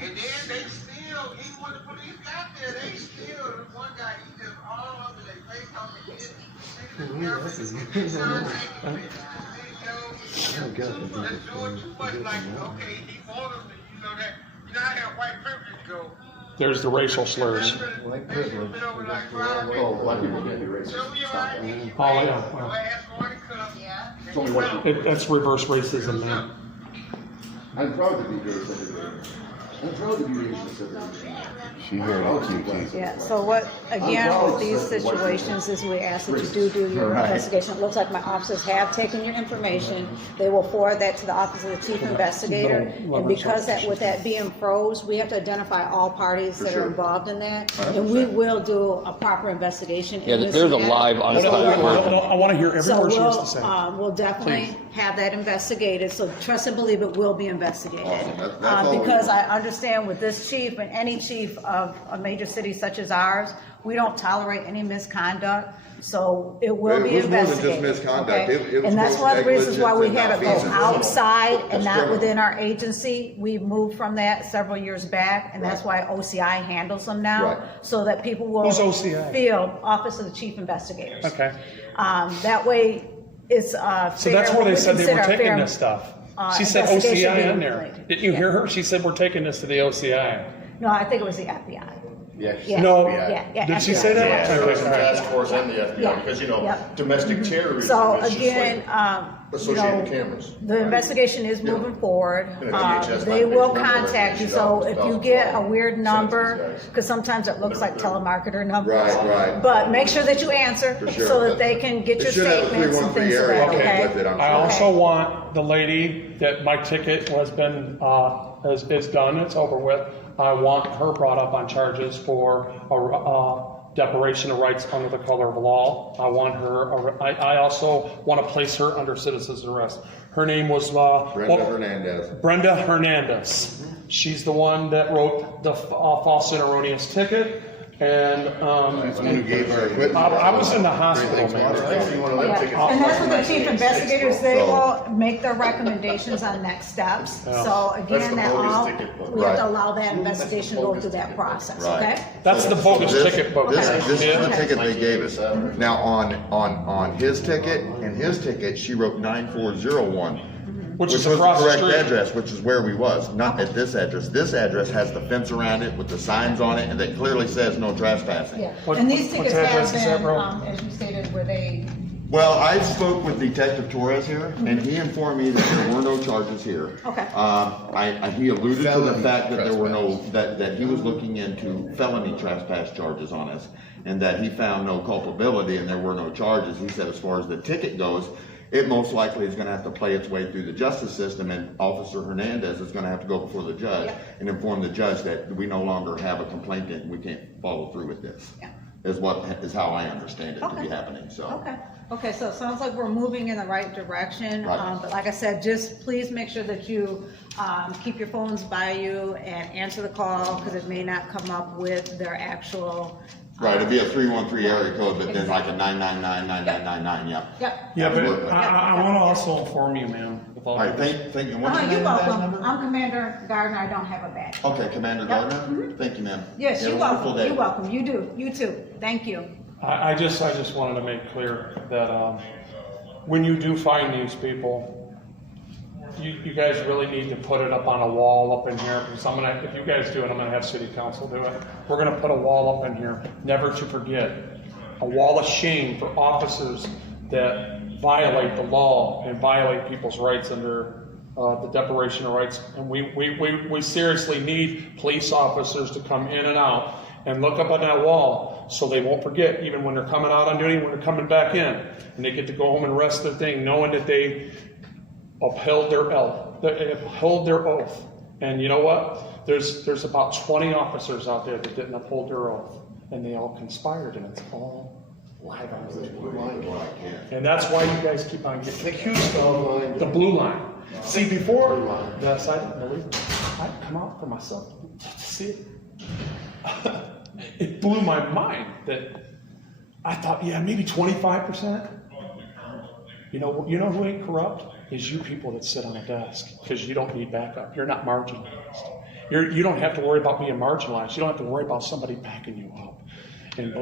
And then they still, even when the police got there, they still, one guy, he just all over their face on the kid. Let's do it too much, like, okay, he ordered me, that, how white privilege go. There's the racial slurs. White privilege. Oh, black people can't be racist. Stop it. Oh, yeah. Well, It's only white people. that's reverse racism, man. I'm proud to be racist. I'm proud to be racist. She heard all two kids. Yeah, so what, again, with these situations is we ask that you do your investigation. It looks like my officers have taken your information. They will forward that to the Office of the Chief Investigator. And because that, with that being froze, we have to identify all parties that are involved in that. And we will do a proper investigation. Yeah, there's a live uncut version. I want to hear every word she has to say. So we'll definitely have that investigated. So trust and believe it will be investigated. Awesome. That's all Because I understand with this chief and any chief of a major city such as ours, we don't tolerate any misconduct, so it will be investigated. It was more than just misconduct. Okay? It was And that's one of the reasons why we negligence have and it go malfeasance. outside and That's not criminal. within our agency. We moved from that several years back, and that's why OCI handles them now, Right. so that people will Who's OCI? feel Office of the Chief Investigators. Okay. That way, it's fair. So that's where they we said they were consider a taking fair, this stuff. She said investigation OCI being in there. completed. Didn't you hear her? She said we're taking this to the OCI. No, I think it was the FBI. Yeah. Yeah. No. Yeah. Did she FBI. say that? Yeah, Okay, terrorism all right. task force and the FBI, Yeah. because, you know, Yep. domestic terrorism So is just again, like associated cameras. the investigation is moving forward. And a VHS They line will page number, contact you, $8,000 so if you get a weird send it to number, these guys. because sometimes it looks like telemarketer numbers. Right. But make sure that you answer, For sure. so that they can get It your should have a statements and 313 things of area that, code okay? with it, I'm I sure. also want the lady that my ticket has been, is done, it's over with. I want her brought up on charges for deprivation of rights under the color of law. I want her, I also want to place her under citizen's arrest. Her name was, Brenda Hernandez. Brenda Hernandez. She's the one that wrote the false and erroneous ticket. And That's the one who gave our equipment. I was in the hospital, man. Yeah, and that's what the chief investigators, they will make their recommendations on next steps. Yeah. So That's again, the that bogus all, ticket book. we have to Right. allow that investigation to go through that process, Right. okay? That's the bogus This- ticket book. This is the Yeah. ticket they gave us. Now, on his ticket, she wrote 9401. Which is was the across the correct street. address, which is where we was, not at this address. This address has the fence around it with the signs on it, and that clearly says no trespassing. Yeah, What- and these what tickets address have is that, been, bro? as you stated, were they, Well, I spoke with Detective Torres here, and he informed me that there were no charges here. Okay. He alluded to the fact that there were no, that he was looking into felony trespass charges on us, and that he found no culpability and there were no charges. He said as far as the ticket goes, it most likely is gonna have to play its way through the justice system, and Officer Hernandez is gonna have to go before the judge and inform the judge that we no longer have a complainant and we can't follow through with this. Yeah. Is how I understand it to Okay. be happening, so. Okay, so it sounds like we're moving in the right direction. Right. But like I said, just please make sure that you keep your phones by you and answer the call, because it may not come up with their actual. Right, it'd be a 313 area code, but then like a 999-9999, yeah. Yep. Yeah, but Absolutely. I want to also inform you, man. with all All right, due thank you. What's your You're name and badge welcome. number? I'm Commander Gardner. I don't have a badge. Okay, Commander Gardner? Thank you, ma'am. Yes, You you're have a wonderful welcome. day. You're welcome. You do. You too. Thank you. I just wanted to make clear that when you do find these people, you guys really need to put it up on a wall up in here. Because if you guys do it, I'm gonna have city council do it. We're gonna put a wall up in here, never to forget. A wall of shame for officers that violate the law and violate people's rights under the Declaration of Rights. And we seriously need police officers to come in and out and look up on that wall so they won't forget, even when they're coming out on duty, when they're coming back in. And they get to go home and rest their thing, knowing that they upheld their oath. And you know what? There's about 20 officers out there that didn't uphold their oath. And they all conspired, and it's all live on video. And that's why you guys keep on getting accused of the blue line. See, before this, I didn't believe it. I'd come out for myself to see it. It blew my mind that I thought, yeah, maybe 25%. You know who ain't corrupt? Is you people that sit on a desk, because you don't need backup. You're not marginalized. You don't have to worry about being marginalized. You don't have to worry about somebody backing you up. And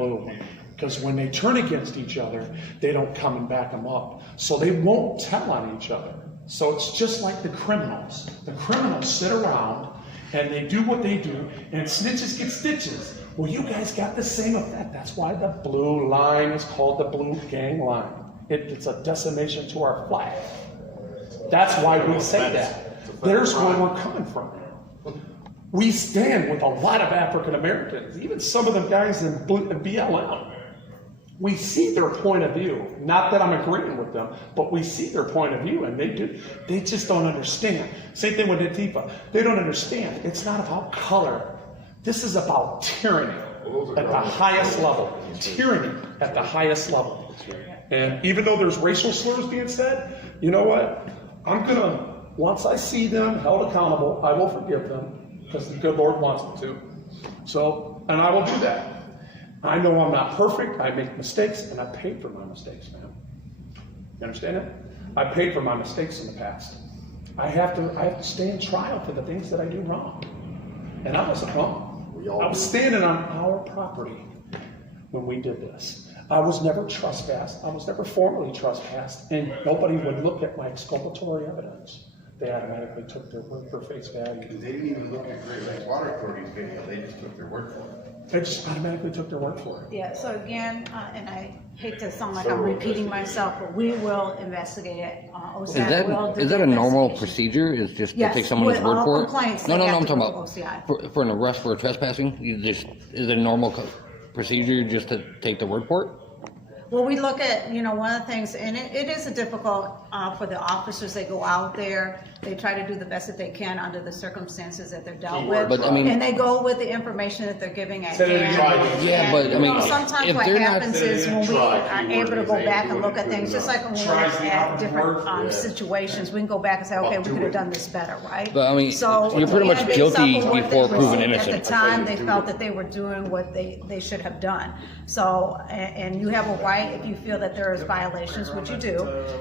because when they turn against each other, they don't come and back them up. So they won't tell on each other. So it's just like the criminals. The criminals sit around and they do what they do, and snitches get stitches. Well, you guys got the same effect. That's why the blue line is called the blue gang line. It's a decimation to our flag. That's why we say that. There's where we're coming from. We stand with a lot of African Americans, even some of the guys in BLM. We see their point of view. Not that I'm agreeing with them, but we see their point of view, and they just don't understand. Same thing with Antifa. They don't understand. It's not about color. This is about tyranny at the highest level. Tyranny at the highest level. And even though there's racial slurs being said, you know what? Once I see them held accountable, I will forgive them, because the good Lord wants me to. So, and I will do that. I know I'm not perfect, I make mistakes, and I paid for my mistakes, man. You understand it? I paid for my mistakes in the past. I have to stay in trial for the things that I do wrong. And I wasn't wrong. I was standing on our property when we did this. I was never trespassed, I was never formally trespassed, and nobody would look at my exculpatory evidence. They automatically took their word for face value. They didn't even look at Great Lakes Water Authority's video, they just took their word for it. They just automatically took their word for it. Yeah, so again, and I hate to sound like I'm repeating myself, but we will investigate it. OCI will do Is that the a normal investigation. procedure? Is just Yes, to take someone's with word all for it? complaints, No, they have I'm to talking go to about OCI. for an arrest for trespassing. Is it a normal procedure just to take the word for it? Well, we look at, one of the things, and it is a difficult for the officers. They go out there, they try to do the best that they can under the circumstances that they're dealt with. But, I mean- and they go with the information that they're giving at Say that hand. again. Yeah, And, but, I mean, sometimes if what they're not- happens is when we are able to go back and look at things, just like when we look at different situations, we can go back and say, okay, we could have done this better, right? But, I mean, So you're pretty much again, based guilty off of what before they proven received innocent. At the time, they felt that they were doing what they should have done. So, and you have a right, if you feel that there is violations, which you do,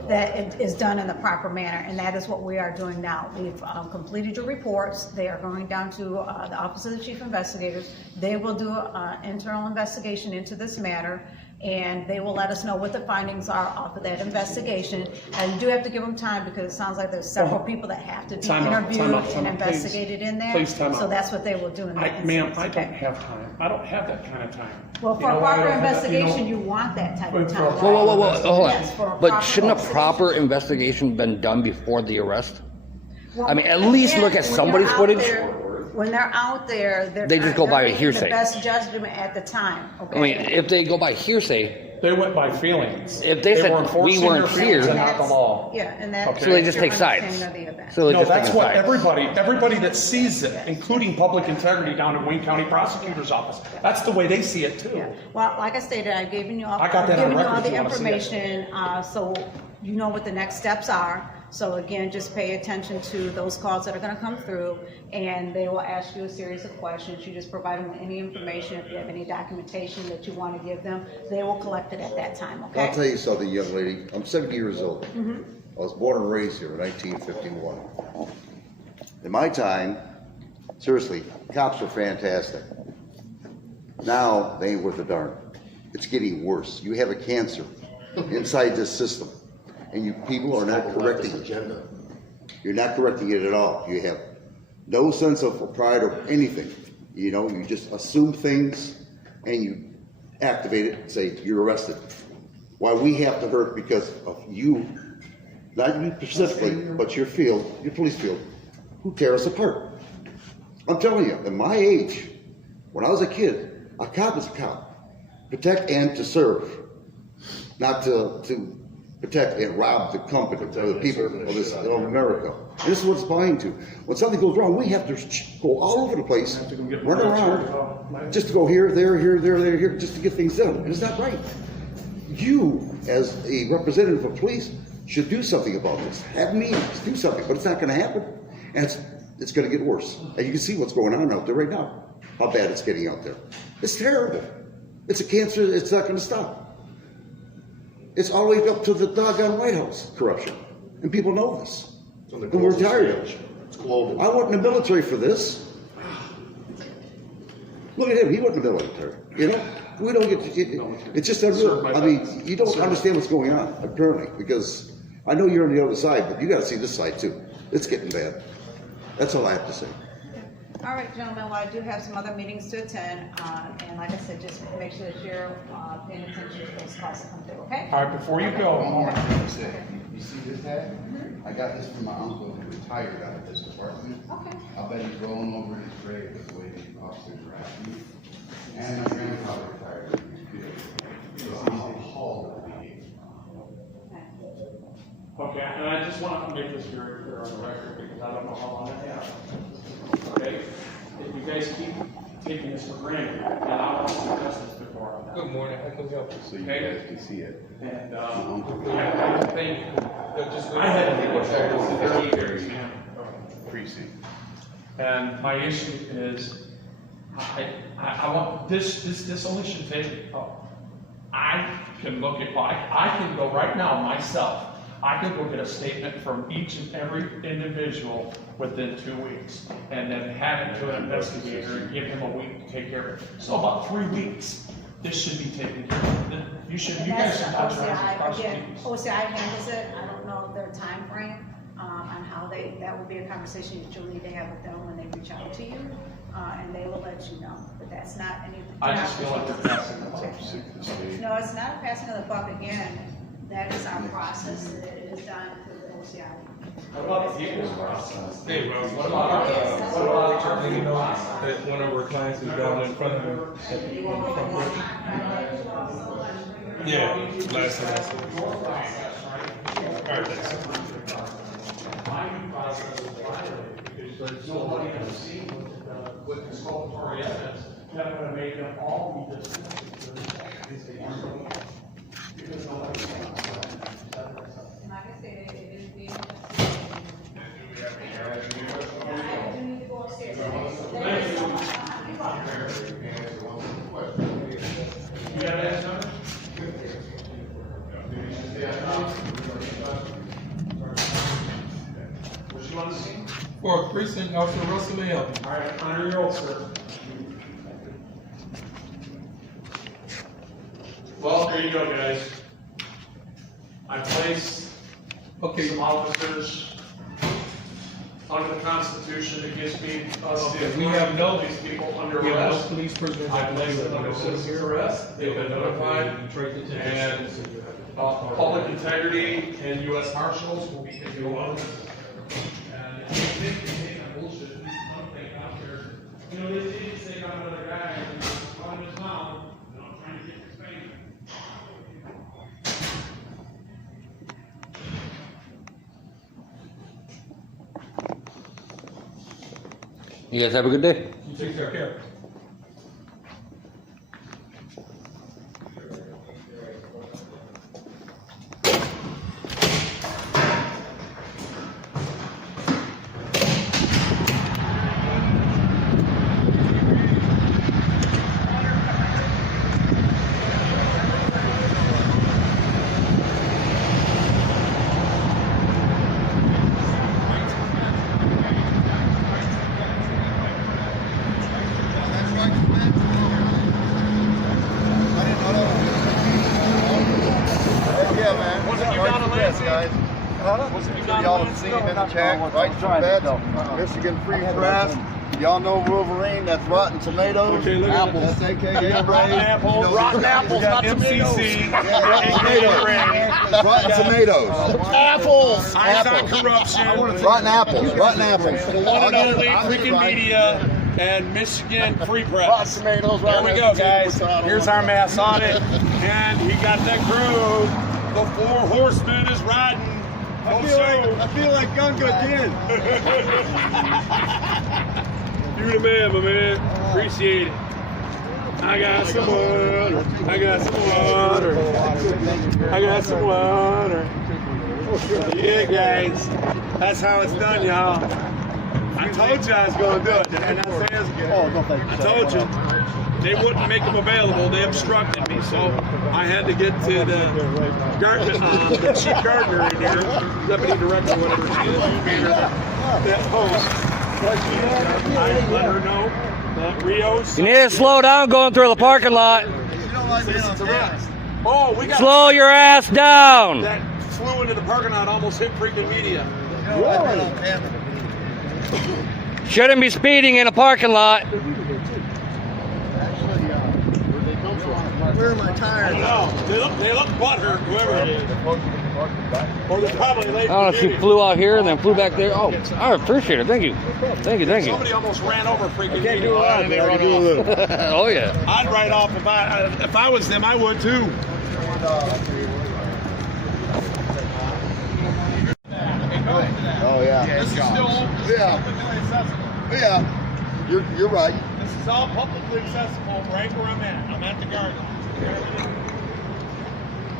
that it is done in the proper manner, and that is what we are doing now. We've completed your reports. They are going down to the Office of the Chief Investigators. They will do an internal investigation into this matter, and they will let us know what the findings are off of that investigation. And you do have to give them time, because it sounds like there's several people that have to be interviewed and investigated in there. Please, time out. So that's what they will do in that Ma'am, instance. I don't have time. I don't have that kind of time. Well, You for a know why I proper don't have that? investigation, you want that type of time. Whoa, hold Yes, for a on. But proper shouldn't a investigation. proper investigation been done before the arrest? Well, I mean, at least look at when somebody's you're out footage. there- When they're out there, They just go by they're making hearsay. the best judgment at the time, okay? I mean, if they go by hearsay, They went by feelings. If they said, were enforcing "We weren't their feelings here," and not the law. Yeah, and that's. Okay. so they just your take sides. understanding of the event. So they No, just that's take what sides. everybody that sees it, including public integrity down in Wayne County Prosecutor's Office, that's the way they see it too. Yeah. Well, like I stated, I've given you all, I got that on given you all record if the you wanna see it. information, so you know what the next steps are. So again, just pay attention to those calls that are gonna come through, and they will ask you a series of questions. You just provide them with any information. If you have any documentation that you wanna give them, they will collect it at that time, okay? I'll tell you something, young lady. I'm 70 years old. I was born and raised here in 1951. In my time, seriously, cops were fantastic. Now, they ain't worth a darn. It's getting worse. You have a cancer inside this system, and you people are not correcting it. You're not correcting it at all. You have no sense of pride or anything. You know, you just assume things, and you activate it and say, you're arrested. Why we have to hurt because of you, not you specifically, but your field, your police field, who tear us apart. I'm telling you, at my age, when I was a kid, a cop is a cop. Protect and to serve, not to protect and rob the company or the people of this of America. And this is what it's buying to. When something goes wrong, we have to go all over the place, run around, just to go here, there, here, just to get things done. And it's not right. You, as a representative of police, should do something about this. Have meetings, do something, but it's not going to happen. And it's going to get worse. And you can see what's going on out there right now, how bad it's getting out there. It's terrible. It's a cancer, it's not going to stop. It's all the way up to the doggone White House corruption. And people know this. And we're tired of it. It's global. I wasn't in the military for this. Look at him, he wasn't in the military. You know, we don't get to, it's just unreal. I mean, you don't understand what's going on, apparently, because I know you're on the other side, but you got to see this side too. It's getting bad. That's all I have to say. All right, gentlemen, well, I do have some other meetings to attend, and like I said, just make sure that you're paying attention to those calls that come through, okay? All right, before you go, You see this tag? I got this from my uncle who retired out of this department. Okay. I bet he's rolling over in his grave with the way these officers are acting. And my grandfather retired from his field. So he's appalled at the behavior. okay, and I just want to make this very clear on the record, because I don't know how long it has. Okay? If you guys keep taking this for granted, and I want to discuss this before I'm done. Good morning, how can we help you? So you guys can see it. And, Thank you. I had to take what's Precinct. And my issue is, I want, this only should take, I can look at, I can go right now myself, I can go get a statement from each and every individual within 2 weeks, and then hand it to an investigator and give him a week to take care of it. So about 3 weeks, this should be taken care of. You guys should not try to prosecute. OCI handles it, I don't know their time frame on how that will be a conversation that you'll need to have with them when they reach out to you, and they will let you know, but that's not anything. I just feel like they're passing the buck. No, it's not a passing of the buck again, that is our process, it is done through the OCI. What about the people's process? Hey, Rose, what about you know that one of our clients is down in front of him at the front porch? Yeah, last time I saw him. All right, thanks. My new process is violated because nobody has seen what exculpatory evidence that would have made them all be dismissed. Because nobody saw it. And like I said, it is being. You got that number? What you want to see? For precinct, Officer Russell may help you. All right, under your oath, sir. Well, there you go, guys. I placed some officers under the Constitution that gives me us the We have no- these people under We have no arrest. police prisoners I that placed them under citizen's arrest. They've been notified, and public integrity and U.S. Marshals will be taking a look. And if you think you're saying that bullshit, something out there, you know, they did say got another guy running his mouth, you know, trying to get his face. You guys have a good day. You take care. Yeah, man. Wasn't you down in Yes, guys. Wasn't you Y'all down have seen him in the chat, right from bed. Michigan Free Press. Y'all know Wolverine, that's Rotten Tomatoes. Okay, look at Apples. That's AKA Rotten apples. Rotten apples, not tomatoes. Rotten Tomatoes. Apples! Apples. Corruption. Rotten apples. Rotten apples. One and only freaking media and Michigan Free Press. Tomatoes. There we go, guys. Here's our mass audit. And he got that crew. The 4 horsemen is riding. I feel like Gunga again. You're the man, my man. Appreciate it. I got some water. I got some water. I got some water. Yeah, guys. That's how it's done, y'all. I told you I was going to do it. And I told you. They wouldn't make them available. They obstructed me. So I had to get to the chief gardener in there, deputy director, whatever she is, that host. I let her know that Rios. You need to slow down going through the parking lot. Oh, we got Slow your ass down. that flew into the parking lot, almost hit freaking media. Shouldn't be speeding in a parking lot. Where are my tires? No, they look butthurt, whoever it is. Or they're probably late. I don't know if she flew out here and then flew back there. Oh, I appreciate it. Thank you. Thank you. Thank you. Somebody almost ran over freaking Can't do a lot, but I can do a little. Oh, yeah. I'd write off if I was them. I would too. Oh yeah. This is still Yeah. publicly accessible. Yeah. You're right. This is all publicly accessible right where I'm at. I'm at the garden.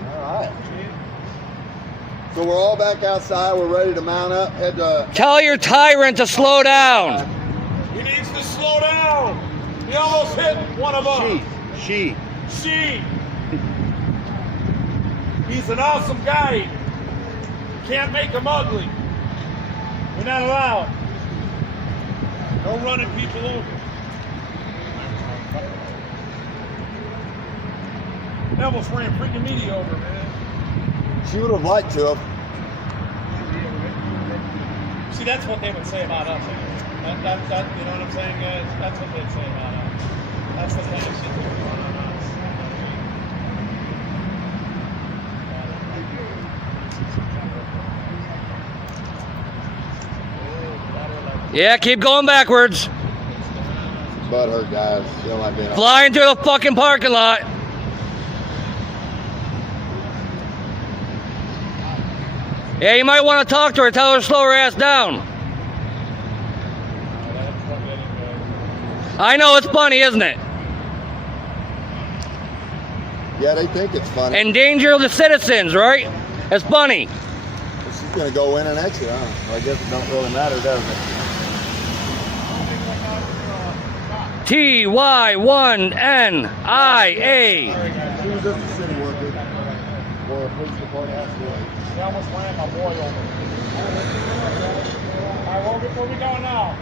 All right. So we're all back outside. We're ready to mount up. Head to. Tell your tyrant to slow down. He needs to slow down. He almost hit one of us. She. He's an awesome guy. Can't make him ugly. We're not allowed. No running people over. They almost ran freaking me over, man. She would have liked to have. See, that's what they would say about us. That, you know what I'm saying, guys? That's what they'd say about us. That's the kind of shit that's going on us. Yeah, keep going backwards. Butt hurt, guys. She don't like being. Flying through the fucking parking lot. Yeah, you might want to talk to her. Tell her to slow her ass down. I know it's funny, isn't it? Yeah, they think it's funny. Endanger the citizens, right? It's funny. She's gonna go in and exit, huh? Well, I guess it don't really matter, does it? TY1NIA. She was just a city worker or a police department. They almost ran my boy over. All right, where we going now?